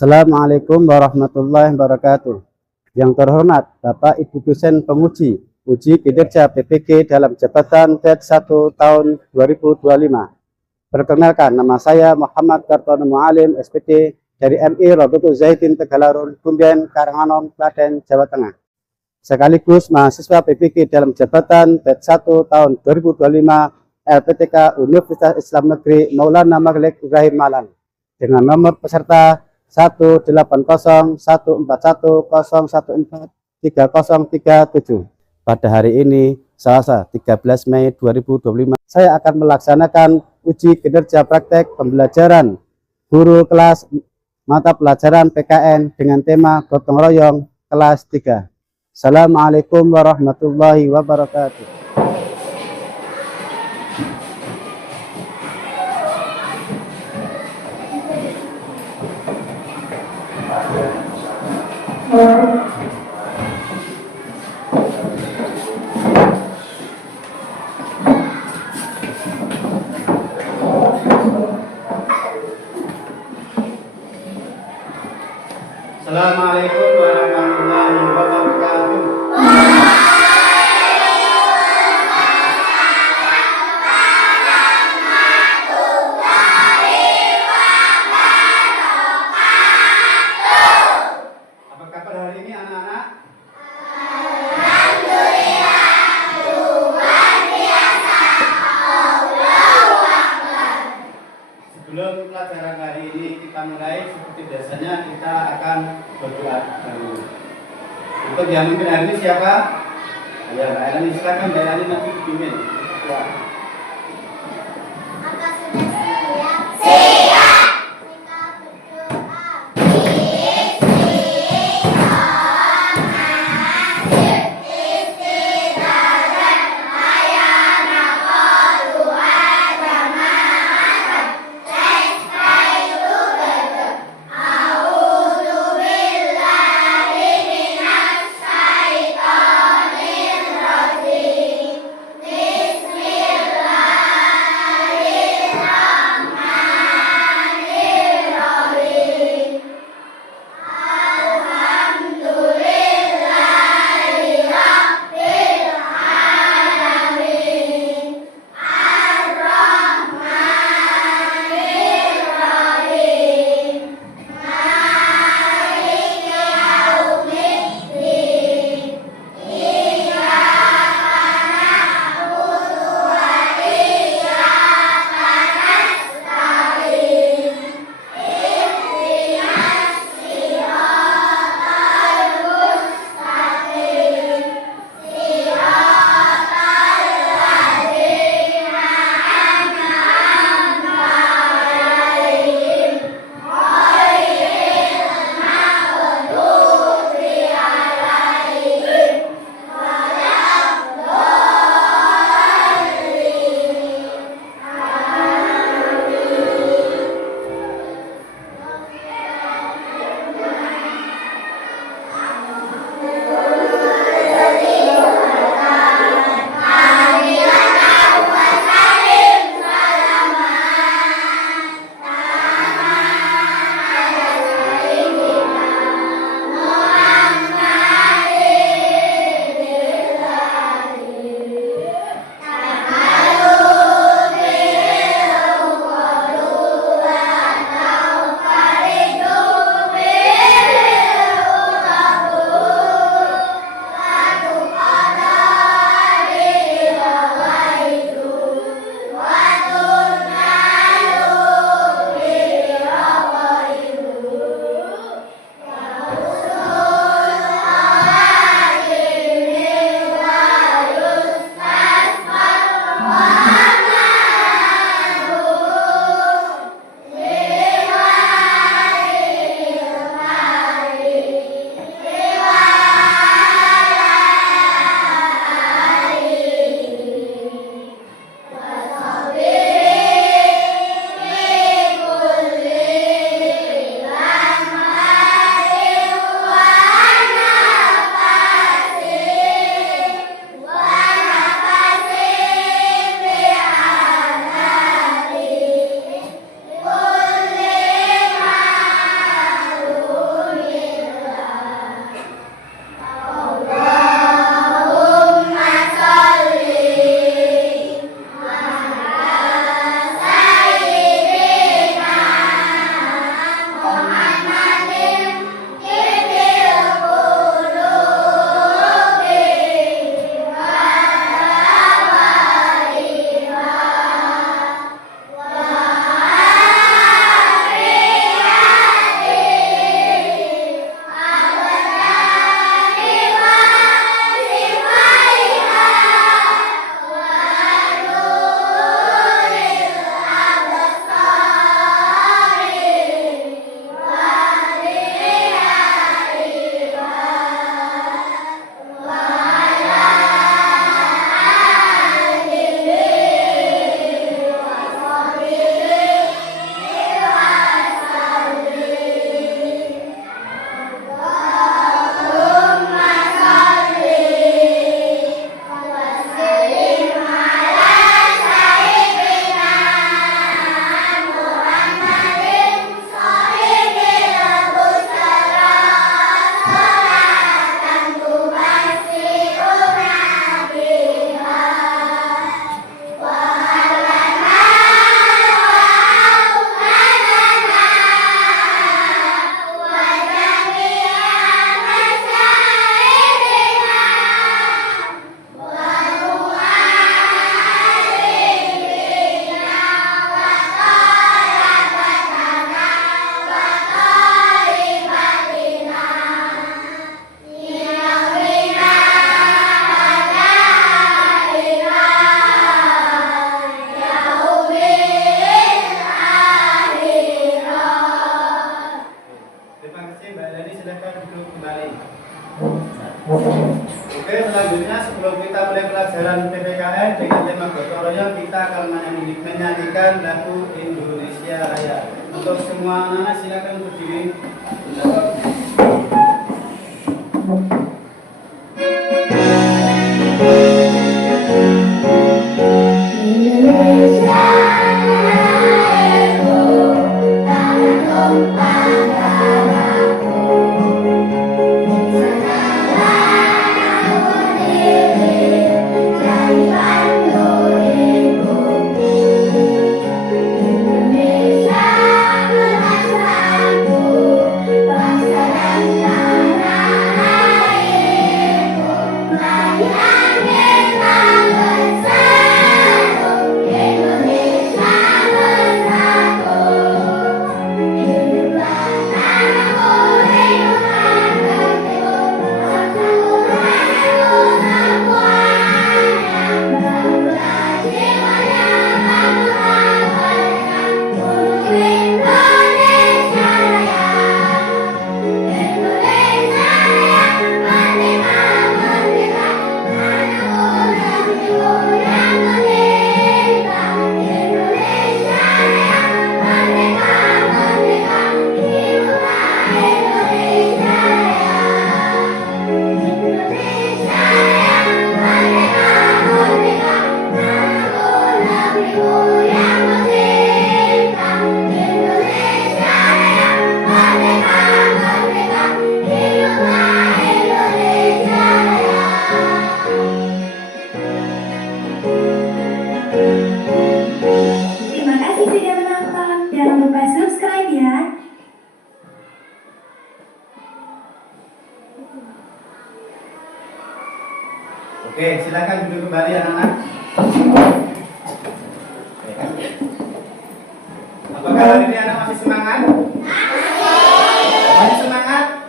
Assalamualaikum warahmatullahi wabarakatuh. Yang terhormat Bapak Ibu dosen penguji uji kinerja PPG dalam jabatan TET 1 tahun 2025. Perkenalkan, nama saya Muhammad Kartono Mualim, SPD dari MI Rodotu Zaidin Tegalarun, Gumbian, Karanganom, Klaten, Jawa Tengah. Sekaligus mahasiswa PPG dalam jabatan TET 1 tahun 2025 LPTK Universitas Islam Negeri Maulana Maghlib Ibrahim Malang dengan nomor peserta 18101143037. Pada hari ini, Selasa 13 Mei 2025, saya akan melaksanakan uji kinerja praktek pembelajaran guru kelas mata pelajaran PKN dengan tema gotong royong kelas 3. Assalamualaikum warahmatullahi wabarakatuh. Assalamualaikum warahmatullahi wabarakatuh. Apa kabar hari ini anak-anak? Sebelum pelajaran hari ini kita mulai, seperti biasanya kita akan berdoa dahulu. Untuk yang memimpin hari ini siapa? Ya, Mbak Elani, silakan Mbak Elani nanti dipimpin. Ya. Bismillah. royong kita akan menyanyikan lagu Indonesia Raya. Untuk semua anak-anak silakan berdiri. Oke, silakan duduk kembali anak-anak. Apakah hari ini anak masih semangat? Masih semangat?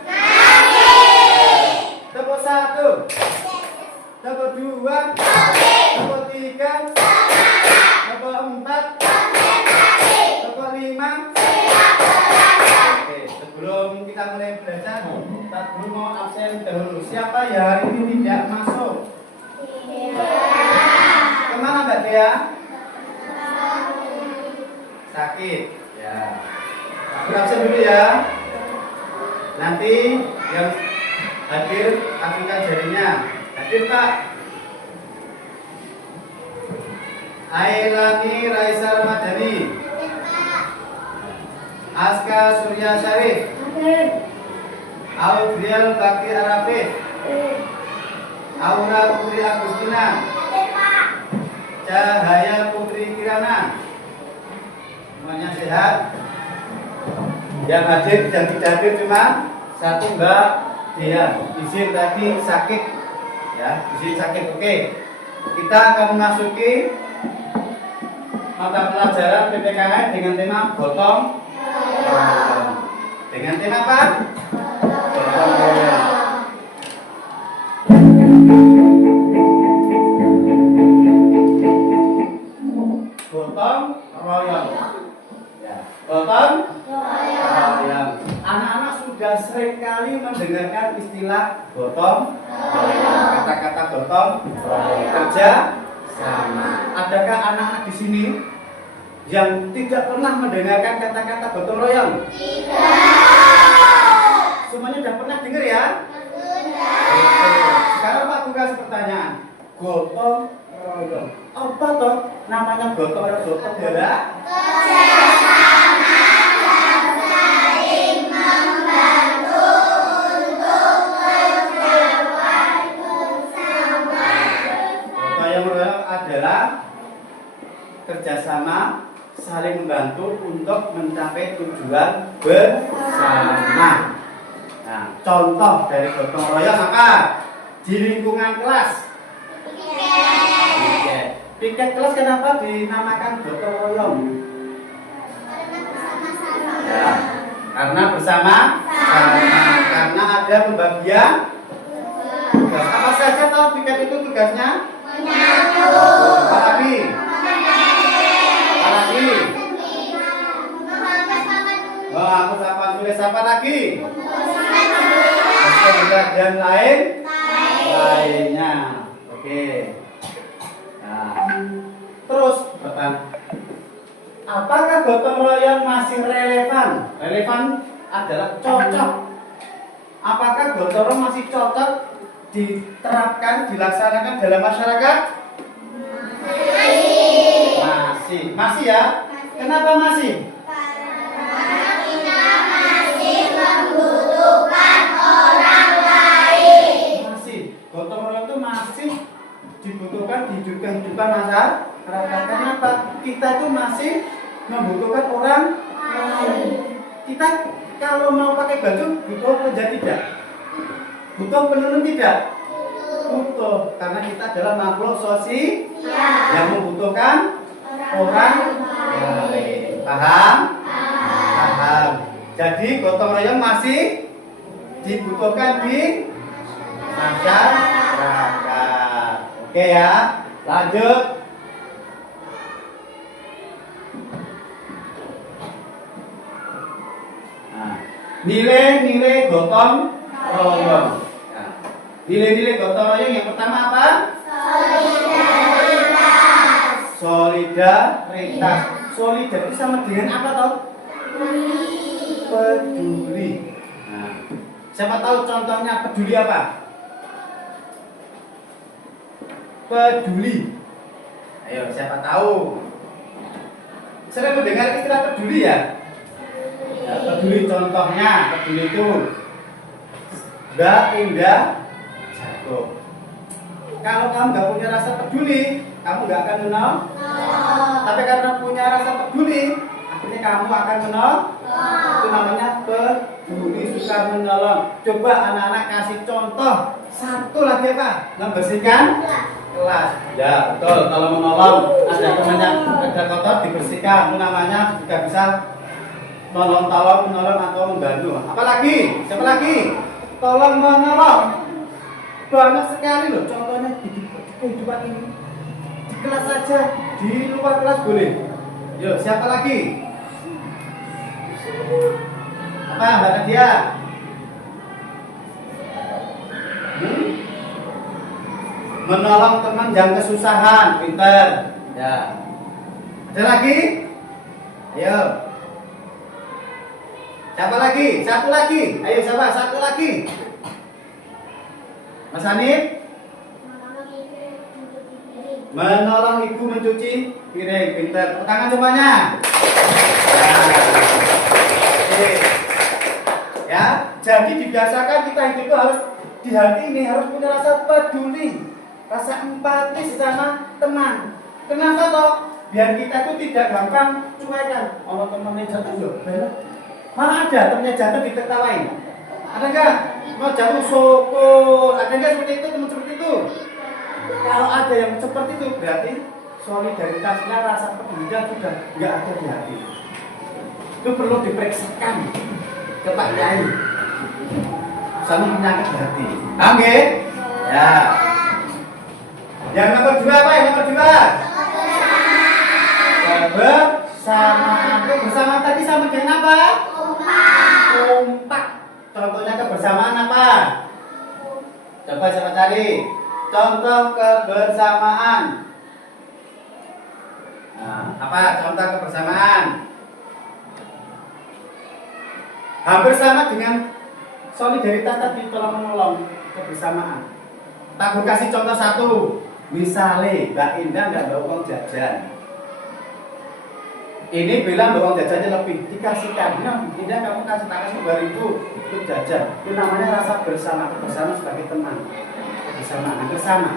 Tepuk 1, tepuk 2, tepuk 3, tepuk 4, tepuk 5. Oke, sebelum kita mulai belajar, Ustaz Guru mau absen dahulu. Siapa yang hari ini tidak masuk? Kemana Mbak Dea? Sakit. Ya. Aku absen dulu ya. Nanti yang hadir aktifkan jarinya. Hadir Pak. Ailani Raisa Ramadhani. Aska Surya Syarif. Audriel Bakti Arafif. Aura Putri Agustina. Cahaya Putri Kirana. Semuanya sehat. Yang hadir dan tidak hadir cuma satu Mbak Dea. Izin tadi sakit. Ya, izin sakit. Oke. Kita akan memasuki mata pelajaran PPKN dengan tema gotong royong. Dengan tema apa? Gotong royong. Gotong royong. Ya, gotong royong. Anak-anak sudah sering kali mendengarkan istilah gotong royong. Kata-kata gotong royong. Kerja sama. Adakah anak-anak di sini yang tidak pernah mendengarkan kata-kata gotong royong? Tidak. Semuanya sudah pernah dengar ya? Sudah. Sekarang Pak tugas pertanyaan. Gotong royong. Apa toh namanya gotong royong? Gotong adalah kerjasama dan saling membantu untuk tujuan bersama. Gotong royong adalah kerjasama saling membantu untuk mencapai tujuan bersama. Nah, contoh dari gotong royong apa? Di lingkungan kelas. Piket kelas kenapa dinamakan gotong royong? Ya, karena bersama-sama. Karena ada pembagian tugas. Apa saja tahu piket itu tugasnya? Menyatu. Apa lagi? Wah, aku sapa tulis apa lagi? Dan lainnya. Oke. Nah, terus Apakah gotong royong masih relevan? Relevan adalah cocok. Apakah gotong royong masih cocok diterapkan, dilaksanakan dalam masyarakat? Masih. Masih ya? Kenapa masih? Karena kita masih membutuhkan orang lain. Masih. Gotong royong itu masih dibutuhkan di kehidupan masyarakat. Kenapa? Kita itu masih membutuhkan orang lain. Kita kalau mau pakai baju butuh penjahit tidak? Butuh penenun tidak? Butuh, karena kita adalah makhluk sosial yang membutuhkan orang lain. Paham? Paham. Jadi gotong royong masih dibutuhkan di masyarakat. Oke ya, lanjut. Nilai-nilai gotong royong. Nah, nilai-nilai gotong royong yang pertama apa? Solidaritas. Solidaritas. Solidaritas itu sama dengan apa toh? Peduli. Nah, siapa tahu contohnya peduli apa? Peduli. Ayo, siapa tahu? Sering mendengar istilah peduli ya? Ya, peduli contohnya, peduli itu Mbak Indah jatuh. Kalau kamu nggak punya rasa peduli, kamu nggak akan menolong. Tapi karena punya rasa peduli, akhirnya kamu akan menolong. Itu namanya peduli, suka menolong. Coba anak-anak kasih contoh. Satu lagi apa? Membersihkan kelas. Ya betul. Kalau menolong, ada temannya ada kotor dibersihkan. Itu namanya juga bisa tolong atau membantu. Apalagi? Siapa lagi? Tolong menolong. Banyak sekali loh contohnya di kehidupan ini. Di kelas saja, di luar kelas boleh. Yuk, siapa lagi? Apa Mbak Nadia? Menolong teman yang kesusahan, pintar. Ya. Ada lagi? Ayo. Siapa lagi? Satu lagi. Ayo siapa? Satu lagi. Mas Hanif? Menolong ibu mencuci piring. Pintar. Tangan semuanya. Ya. Jadi dibiasakan kita hidup itu harus di hati ini harus punya rasa peduli, rasa empati sama teman. Kenapa toh? Biar kita itu tidak gampang cuekan. Kalau temannya jatuh yuk. Mana ada temennya jatuh ditertawain? Ada nggak? Mau jatuh syukur? Ada nggak seperti itu, teman seperti itu? Kalau ada yang seperti itu berarti solidaritasnya, rasa pedulinya sudah nggak ada di hati. Itu perlu diperiksakan ke Pak Yai. Sama penyakit hati. Paham nggih? Ya. Yang nomor 2 apa? Yang nomor 2? Kebersamaan. Kebersamaan tadi sama dengan apa? Kompak. Contohnya kebersamaan apa? Coba siapa cari? Contoh kebersamaan. Nah, apa contoh kebersamaan? Hampir sama dengan solidaritas tadi, tolong menolong, kebersamaan. Tak kasih contoh satu. Misalnya Mbak Indah nggak bawa uang jajan. Ini bilang uang jajannya lebih, dikasihkan. Nah, Indah kamu kasih tangan 2.000 untuk jajan. Itu namanya rasa bersama sebagai teman. Kebersamaan bersama.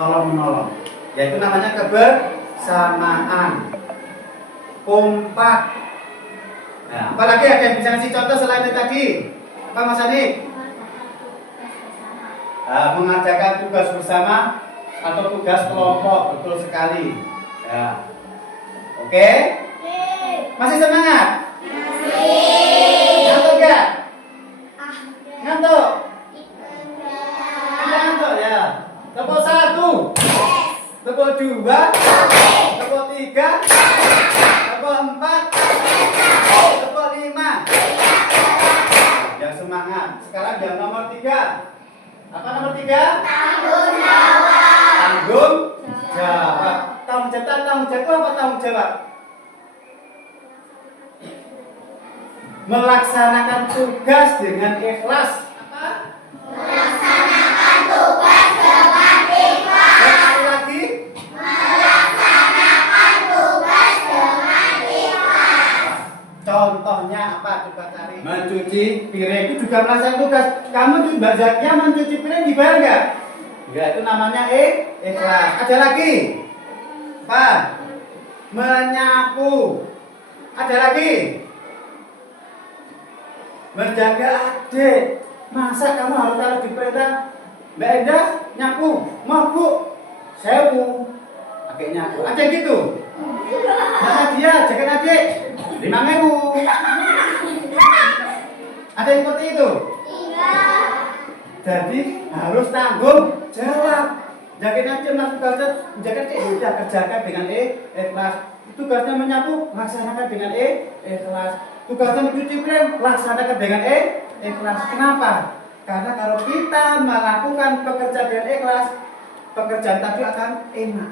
Tolong menolong. Yaitu namanya kebersamaan. Kompak. Nah, apalagi ada yang bisa kasih contoh selain itu tadi? Apa Mas Ani? Mengerjakan tugas bersama atau tugas kelompok, betul sekali. Ya. Oke? Masih semangat? Masih. Ngantuk gak? Ngantuk? Ngantuk ya. Tepuk 1. Tepuk 2. Tepuk 3. Tepuk 4. Tepuk 5. Yang semangat. Sekarang yang nomor 3. Apa nomor 3? Tanggung jawab. Tanggung jawab. Tanggung jawab apa tanggung jawab? melaksanakan tugas dengan ikhlas. Melaksanakan tugas dengan ikhlas. Sekali lagi. Melaksanakan tugas dengan ikhlas. Contohnya apa? Coba cari. Mencuci piring itu juga melaksanakan tugas. Kamu juga Zakia mencuci piring dibayar nggak? Ya itu namanya ikhlas. Ada lagi. Apa? Menyapu. Ada lagi. Menjaga adik. Masa kamu harus kalau diperintah Mbak Endah nyapu, mau bu, sewu, adik nyapu, ada gitu. Nah dia jaga adik 5.000. Ada yang seperti itu? Jadi harus tanggung jawab. Jagain aja mas tugasnya, menjaga udah kerjakan dengan ikhlas. Tugasnya menyapu, laksanakan dengan ikhlas. Tugasnya mencuci piring, laksanakan dengan ikhlas. Kenapa? Karena kalau kita melakukan pekerjaan dengan ikhlas, pekerjaan tadi akan enak.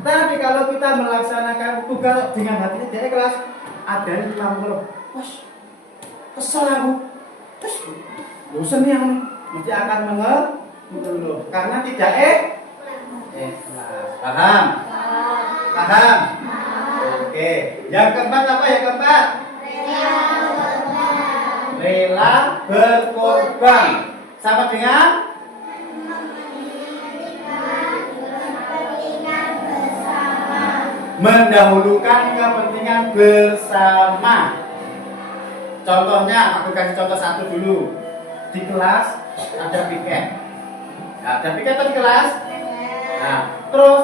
Tapi kalau kita melaksanakan tugas dengan hatinya tidak ikhlas, ada yang bilang, "Wah, kesel aku." Terus, bosan nih yang mesti akan mengeluh karena tidak ikhlas. Paham? Paham? Oke. Yang keempat apa? Yang keempat? Rela berkorban. Sama dengan mendahulukan kepentingan bersama. Contohnya, aku kasih contoh satu dulu. Di kelas ada piket. Nah, ada piket di kelas. Nah, terus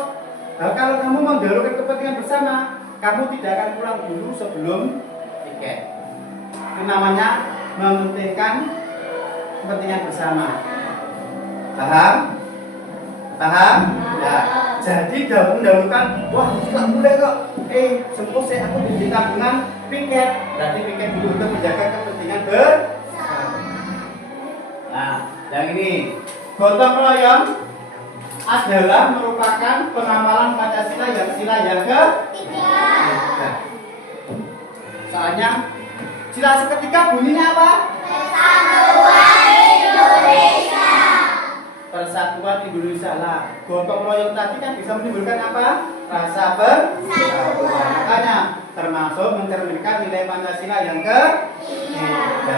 kalau kamu mendahulukan kepentingan bersama, kamu tidak akan pulang dulu sebelum piket. Itu namanya mementingkan kepentingan bersama. Paham? Paham? Ya. Jadi mendahulukan, wah nggak boleh kok. Sempuh saya aku di tabungan piket. Berarti piket dulu untuk menjaga kepentingan bersama. Nah, yang ini gotong royong adalah merupakan pengamalan Pancasila yang sila yang ketiga. Soalnya sila ketiga bunyinya apa? Persatuan Indonesia. Persatuan Indonesia lah. Gotong royong tadi kan bisa menimbulkan apa? Rasa persatuan. Makanya termasuk mencerminkan nilai Pancasila yang ketiga.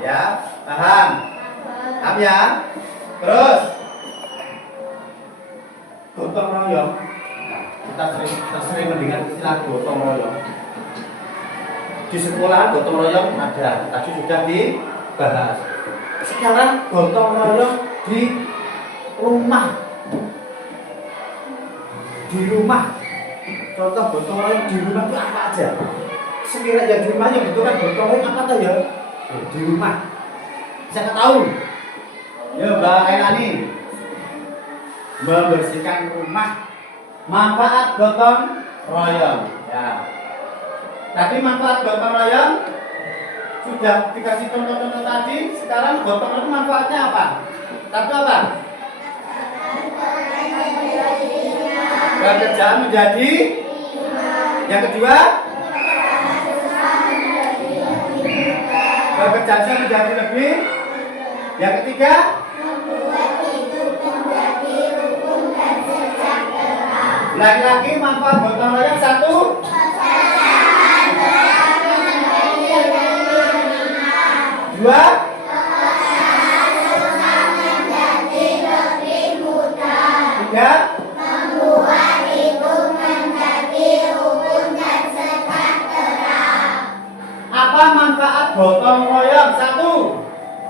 Ya, paham? Paham ya? Terus gotong royong. Nah, kita sering mendengar istilah gotong royong. Di sekolah gotong royong ada, tadi sudah dibahas. Sekarang gotong royong di rumah. Di rumah. Contoh gotong royong di rumah itu apa aja? Sekiranya di rumah yang butuhkan gotong royong apa tuh ya? Di rumah. Saya tahu. Ya Mbak Ainani. Membersihkan rumah. Manfaat gotong royong. Ya. Tadi manfaat gotong royong sudah dikasih contoh-contoh tadi. Sekarang gotong royong manfaatnya apa? Satu apa? Pekerjaan menjadi. Yang kedua, pekerjaan menjadi lebih. Yang ketiga, lagi-lagi manfaat gotong royong satu. Dua. Tiga. Membuat hidup menjadi rukun dan sejahtera. Apa manfaat gotong royong satu?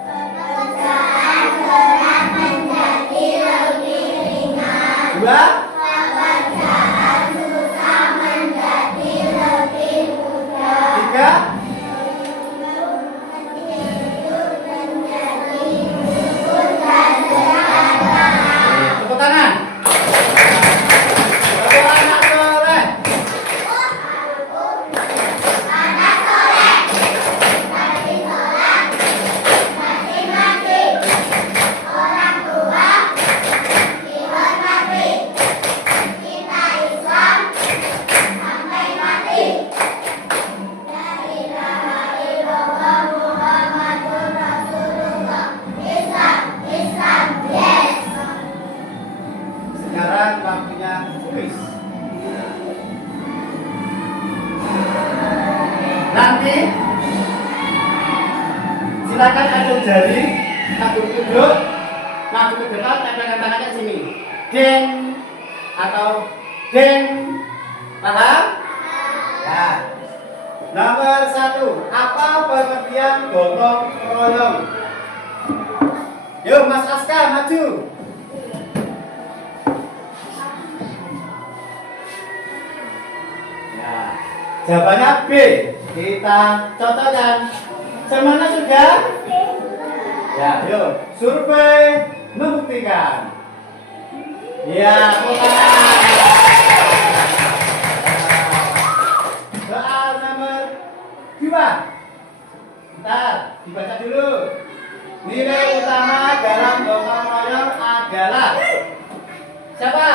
Pekerjaan berat menjadi lebih ringan. Dua. Pekerjaan susah menjadi lebih mudah. Tiga. Tepuk tangan. Tepuk anak soleh. Orang tua dihormati. Kita Islam sampai mati. La ilaha lagi. Silakan acung jari, acung duduk, maju ke depan, tempelkan tangannya ke sini. Deng atau deng, paham? Ya. Nomor 1, apa pengertian gotong royong? Yuk Mas Aska maju. Ya. Jawabannya B. Kita cocokkan. Semuanya sudah? Ya, yuk. Survei membuktikan. Ya, soal nomor 2. Bentar, dibaca dulu. Nilai utama dalam gotong royong adalah siapa?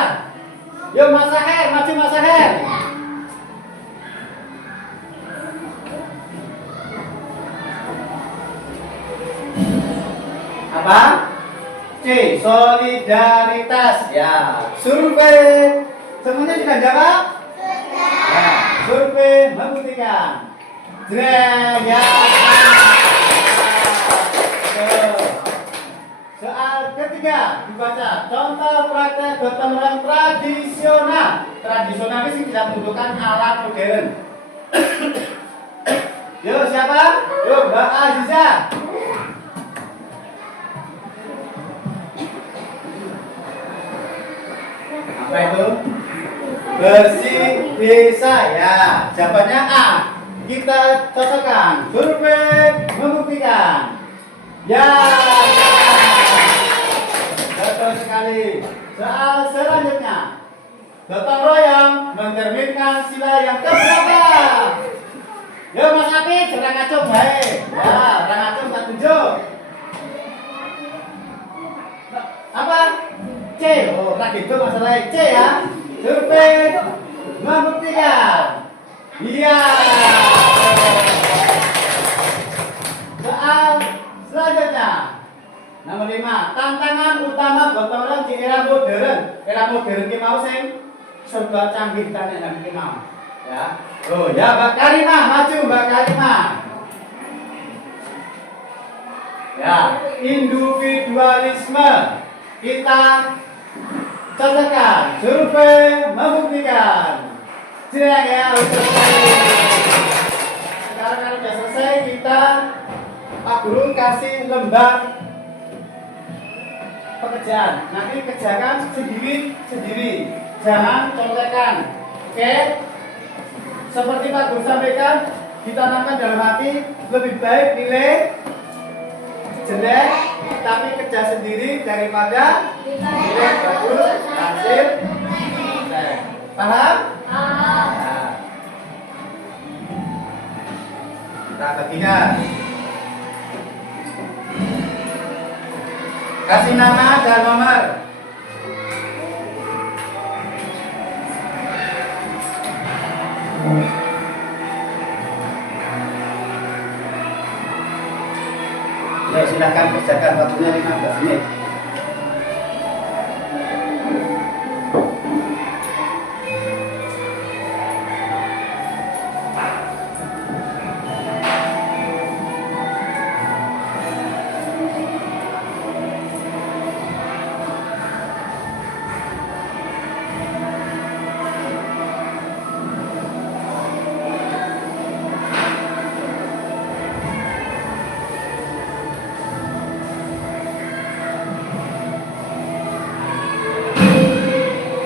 Yuk Mas Saher, maju Mas Saher. Apa? C. Solidaritas. Ya. Survei. Semuanya sudah jawab? Sudah. Ya. Survei membuktikan. Jreng. Ya. Soal ketiga dibaca. Contoh praktek gotong royong tradisional. Tradisional ini tidak membutuhkan alat modern. Yuk siapa? Yuk Mbak Aziza. Apa itu? Bersih desa. Ya, jawabannya A. Kita cocokkan. Survei membuktikan. Ya, betul sekali. Soal selanjutnya, gotong royong mencerminkan sila yang keberapa? Yo Mas Api, serang acung baik. Ya, serang acung tak tunjuk. Apa? C. Oh, tak gitu masalahnya C ya. Survei membuktikan. Iya. Soal selanjutnya. Nomor 5. Tantangan utama gotong royong di era modern. Era modern ki mau sing serba canggih kan nek ki mau. Ya. Oh, ya Mbak Karimah, maju Mbak Karimah. Ya, individualisme. Kita cocokkan. Survei membuktikan. Jreng ya, udah selesai. Sekarang kalau sudah selesai, kita Pak Guru kasih lembar pekerjaan. Nanti kerjakan sendiri. Jangan contekan. Oke? Seperti Pak Guru sampaikan, ditanamkan dalam hati, lebih baik nilai jelek tapi kerja sendiri daripada nilai bagus hasil jelek. Paham? Nah. Kita bagikan. Kasih nama dan nomor. Ya, silakan kerjakan, waktunya 15 menit.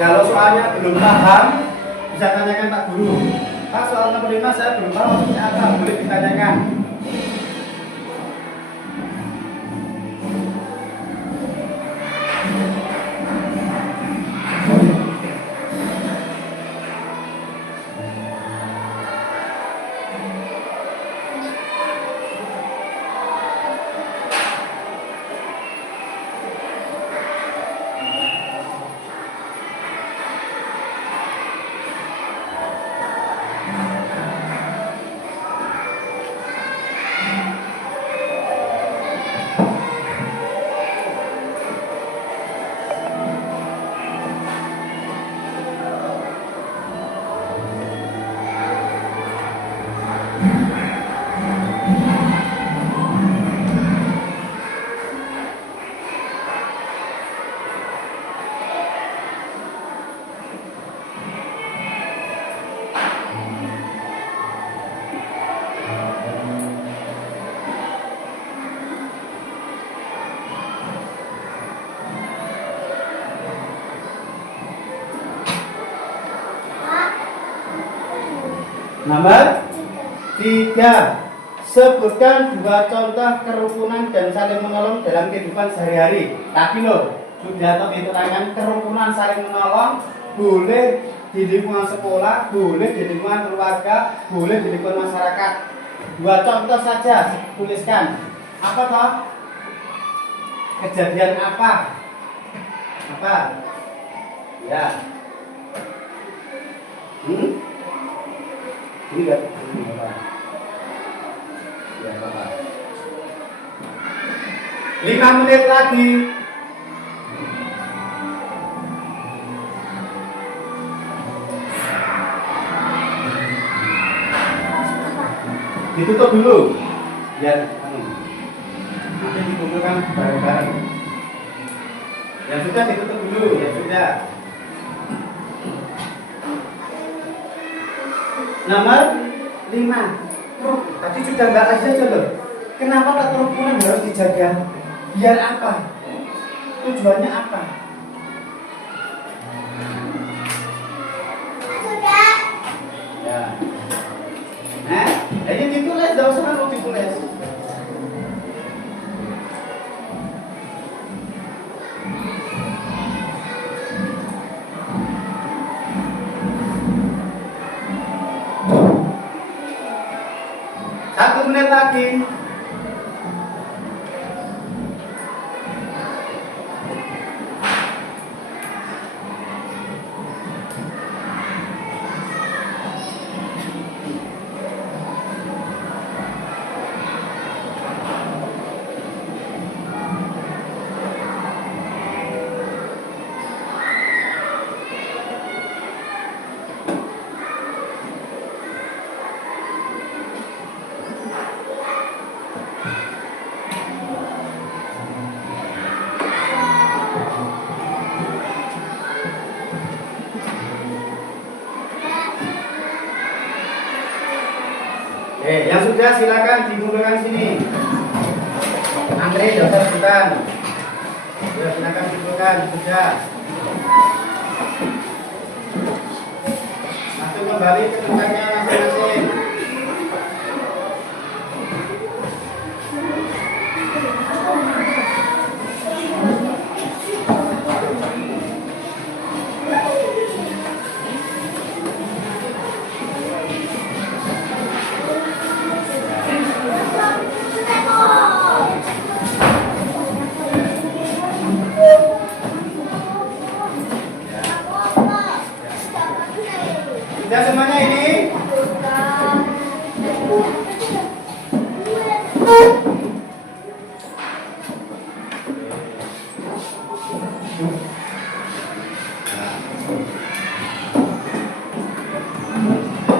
Kalau soalnya belum paham, bisa tanyakan Pak Guru. Pak, soal nomor 5 saya belum paham maksudnya apa, boleh ditanyakan. Nomor 3. Sebutkan 2 contoh kerukunan dan saling menolong dalam kehidupan sehari-hari. Tadi loh, sudah diterangkan kerukunan saling menolong boleh di lingkungan sekolah, boleh di lingkungan keluarga, boleh di lingkungan masyarakat. 2 contoh saja tuliskan. Apa toh? Kejadian apa? Apa? Ya. Ini enggak? Ini apa? Ya, Bapak. 5 menit lagi. Ditutup dulu. Biar nanti dikumpulkan bareng-bareng. Yang sudah ditutup dulu, ya sudah. Nomor 5. Tadi sudah enggak aja loh. Kenapa kerukunan harus dijaga? Biar apa? Tujuannya apa? Sudah. Ya. Nah, ini ditulis, enggak usah lu ditulis. Satu menit lagi. Yang sudah silakan dikumpulkan sini. Antri dosen bukan. Ya, silakan kumpulkan sudah. Langsung kembali ke tempatnya masing-masing. Sudah semuanya ini?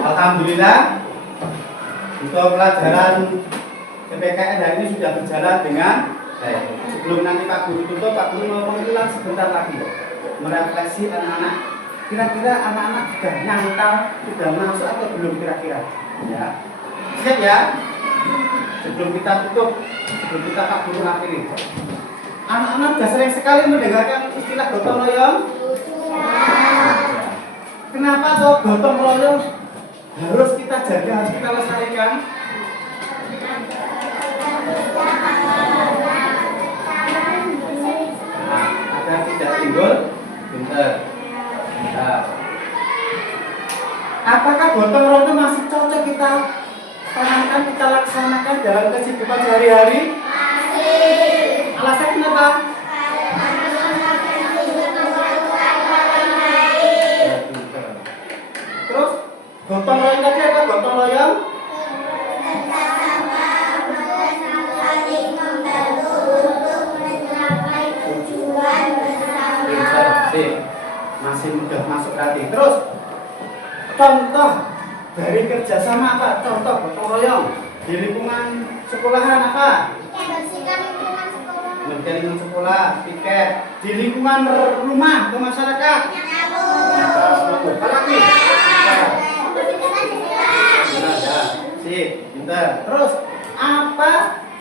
Alhamdulillah untuk pelajaran PPKN hari ini sudah berjalan dengan baik. Sebelum nanti Pak Guru tutup, Pak Guru mau mengulang sebentar lagi merefleksi anak-anak. Kira-kira anak-anak sudah nyangkal, sudah masuk atau belum kira-kira? Ya, siap ya. Sebelum kita tutup, sebelum kita Pak Guru akhiri. Anak-anak sudah sering sekali mendengarkan istilah gotong royong. Kenapa kok gotong royong harus kita jaga, harus kita lestarikan? Nah, agar tidak timbul pinter. Nah, apakah gotong royong itu masih cocok kita tanamkan, kita laksanakan dalam kehidupan sehari-hari? Masih. Alasan kenapa? Terus gotong royong tadi apa gotong royong? Masih mudah masuk hati. Terus contoh dari kerjasama apa? Contoh gotong royong di lingkungan sekolahan apa? Bersihkan lingkungan sekolah. Bersihkan lingkungan sekolah, piket di lingkungan rumah ke masyarakat. Apa lagi? Sip, pintar. Terus apa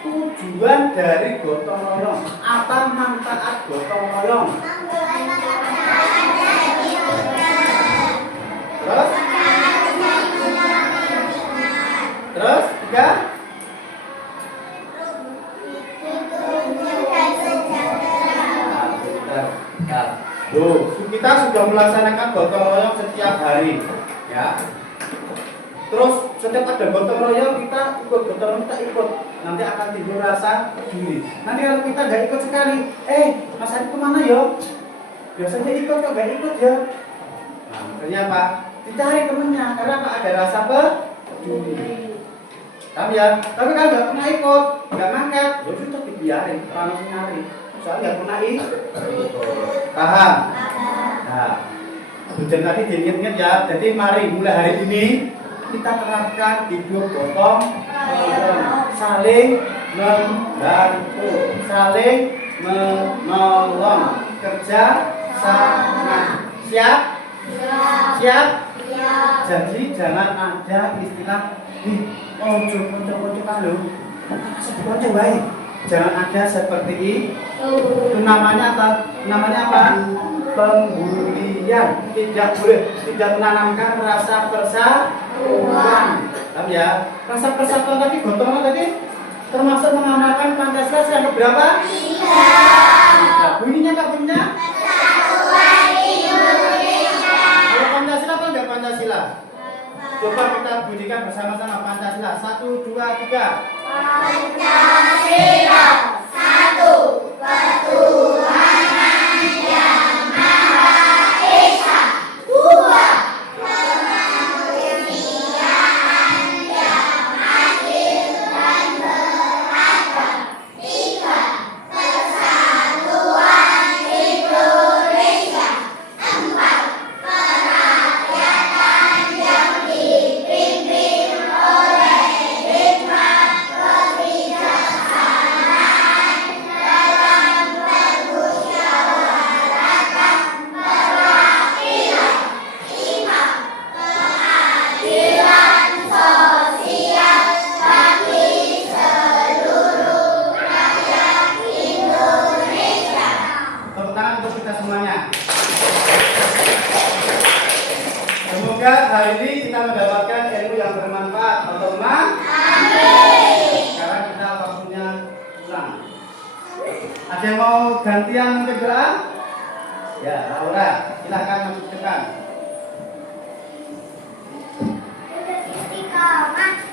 tujuan dari gotong royong? Apa manfaat gotong royong? Terus? Terus 3. Nah, kita sudah melaksanakan gotong royong setiap hari, ya. Terus setiap ada gotong royong kita ikut, gotong royong kita ikut. Nanti akan timbul rasa peduli. Nanti kalau kita nggak ikut sekali, Mas Ari kemana ya? Biasanya ikut kok nggak ikut ya. Nah, makanya apa? Dicari temennya, karena apa? Ada rasa peduli. Tapi ya, tapi kalau nggak pernah ikut, nggak ngangkat, ya sudah dibiarin, orang nyari. Soalnya nggak pernah ikut. Paham? Nah, tujuan tadi diingat-ingat ya. Jadi mari mulai hari ini kita terapkan hidup gotong royong, saling membantu, saling menolong, kerja sama. Siap? Siap? Jadi jangan ada istilah ojo kalau ojo baik. Jangan ada seperti itu. Namanya apa? Pembulian. Tidak boleh, tidak menanamkan rasa persatuan. Tapi ya, rasa persatuan tadi gotong tadi termasuk mengamalkan Pancasila yang keberapa? 3. Bunyinya Kak, bunyinya? Persatuan Indonesia. Kalau Pancasila apa enggak Pancasila? Coba kita bunyikan bersama-sama Pancasila. 1, 2, 3. Pancasila, satu ketuhanan yang maha esa, 2 kemanusiaan yang adil dan beradab, 3 persatuan Indonesia, 4 kerakyatan yang dipimpin oleh hikmat kebijaksanaan dalam bermusyawaratan perwakilan, 5 keadilan sosial bagi seluruh rakyat Indonesia. Tepuk tangan untuk kita semuanya. Semoga hari ini kita mendapatkan ilmu yang bermanfaat. Allahumma amin. Sekarang kita waktunya pulang. Ada yang mau gantian kedua? Ya, Laura, silakan masuk ke depan. Istiqomah.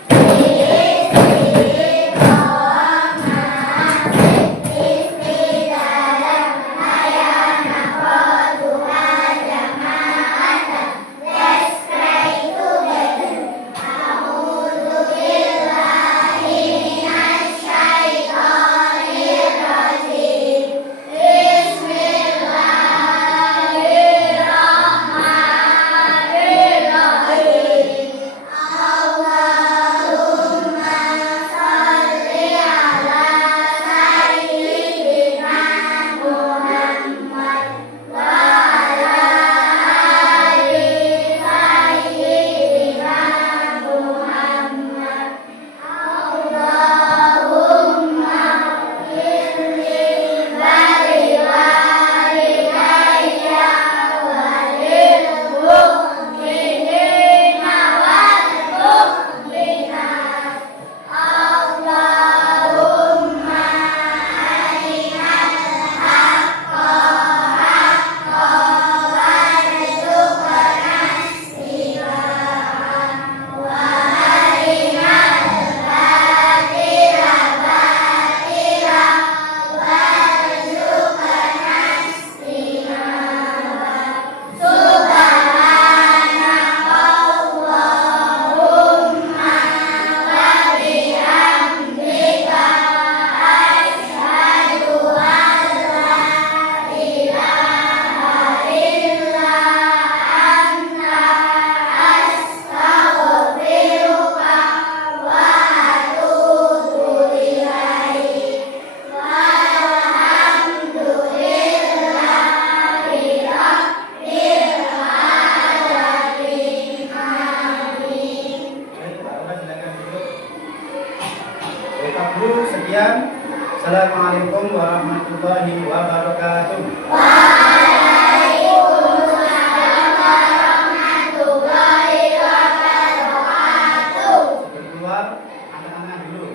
Sekian. Assalamualaikum warahmatullahi wabarakatuh. Waalaikumsalam warahmatullahi wabarakatuh. Keluar. angkat tangan dulu.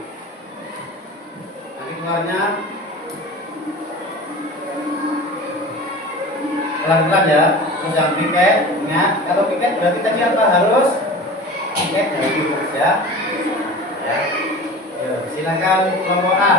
Nanti keluarnya pelan-pelan ya. Terus yang piket, ingat kalau piket berarti tadi apa harus piket dari terus ya. Ya. Yuk, silakan kelompok A.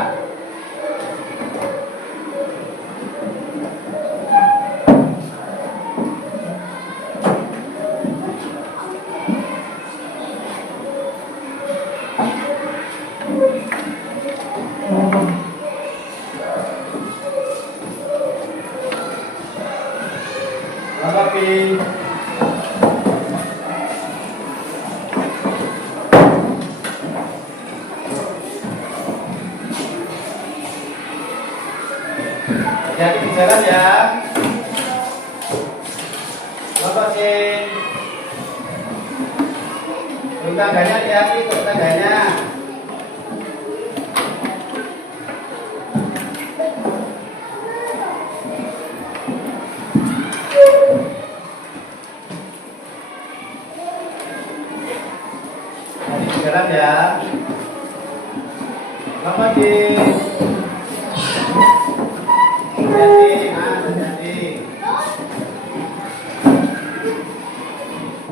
Kelompok B. Hati-hati di jalan ya. Kelompok C. Turun tangganya, hati-hati turun tangganya. Hati di jalan ya. Kelompok D. Hati-hati.